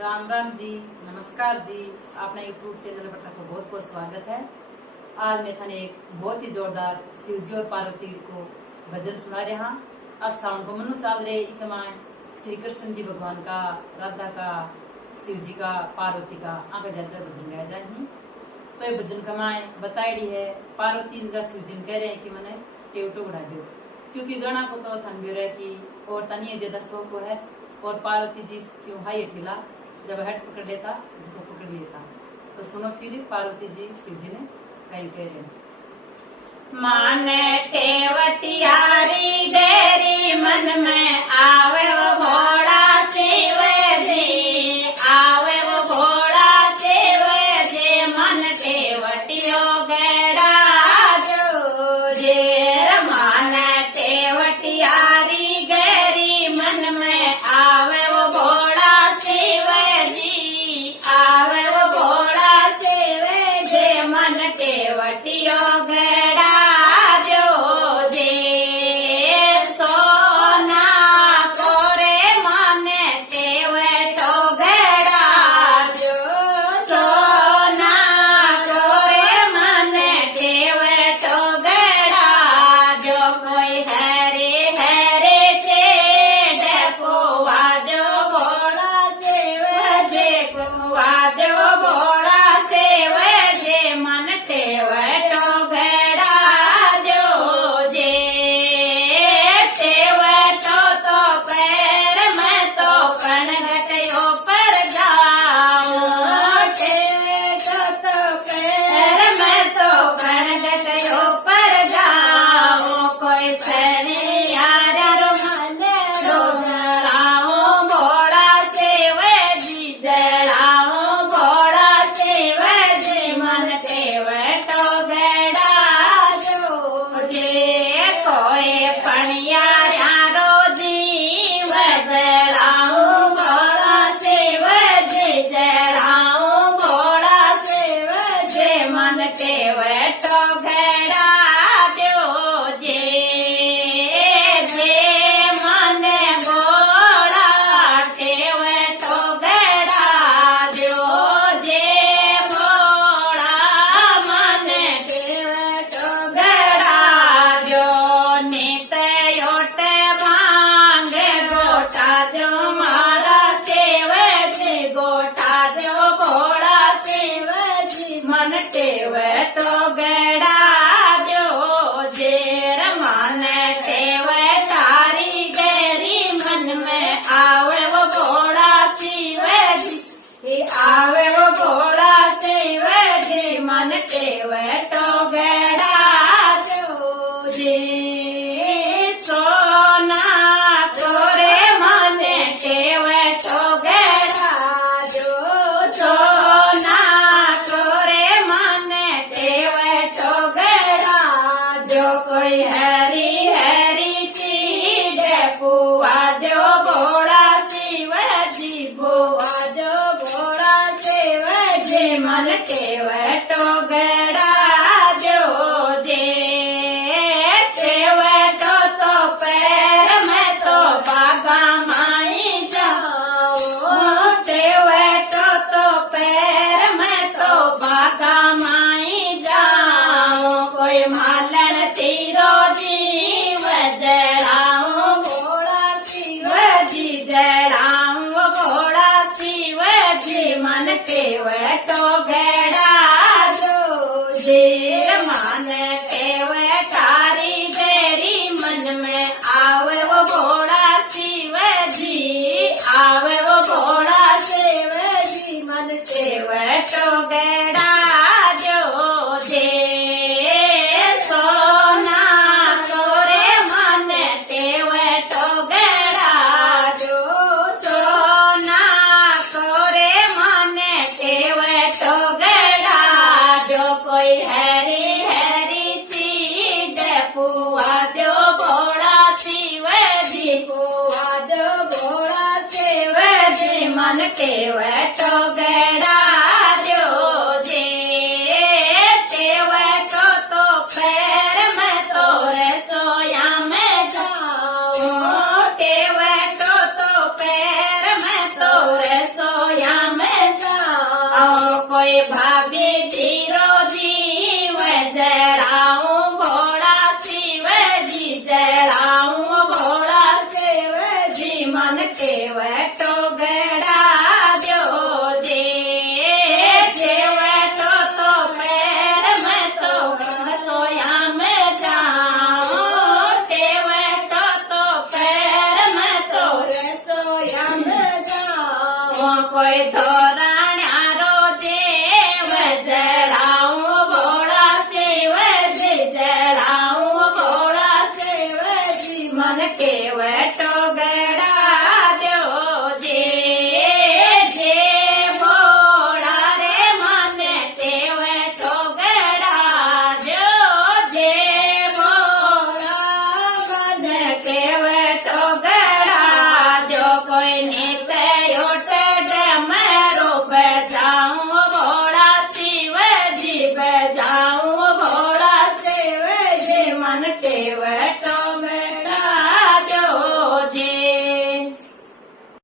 राम राम जी, नमस्कार जी। आपने YouTube channel पर तक बहुत बहुत स्वागत है। आज मैं थाने एक बहुत ही जोरदार शिव जी और पार्वती को भजन सुना रहा। अब सावन को मनु चाल रहे इतमान श्री कृष्ण जी भगवान का, राधा का, शिव जी का, पार्वती का आगे जाकर भजन गाया जाए। तो ये भजन कमाए बताई है पार्वती जी का शिव जी कह रहे हैं कि मैंने टेवटो बढ़ा दो, क्योंकि गणा को तो थन भी रहे की और तनिए ज्यादा शौक को है। और पार्वती जी क्यों हाई अठिला जब हेड पकड़ लेता जिसको पकड़ लेता। तो सुनो फिर पार्वती जी शिव जी ने कहीं कह रहे माने टेवटियारी देरी मन में आवे वो भोला शिव जी, आवे वो भोला शिव जी, मन टेवटियो गड़ा जो जेर। माने टेवटियारी गैरी मन में आवे वो भोला शिव जी, आवे वो भोला शिव जी, मन टेवटियो गड़ा आवे वो भोला शिव जी, मन टेवटो गड़ा जो जी। सोना तोरे मन टेवटो गड़ा जो, सोना तोरे मन टेवटो गड़ा जो। कोई हरी हरी चीज पुआ जो भोला शिव जी, बुआ जो मन टेवटो गड़ा जो जे। टेवटो तो पैर में तो बागा माई जाओ, टेवटो तो पैर में तो बागा माई जाओ। कोई मालन तीरो जीव जड़ाओ भोला शिव जी, जड़ाओ भोला शिव जी, मन टेवटो गड़ा जो जेर। मन टेवटारी गैरी मन में आवे वो भोला शिव जी, आवे वो भोला शिव जी, मन टेवटो गड़ा जो जे। सोना तोरे मन टेवटो गड़ा जो, सोना तोरे मन टेवटो गड़ा जो। कोई हरी हरी चीज पुआ जो भोला शिव जी, पुआ जो भोला शिव जी, मन टेवटो गड़ा जो जे। टेवटो तो पैर में तो रसोया में जाओ, टेवटो तो पैर में तो रसोया કોઈ ધોર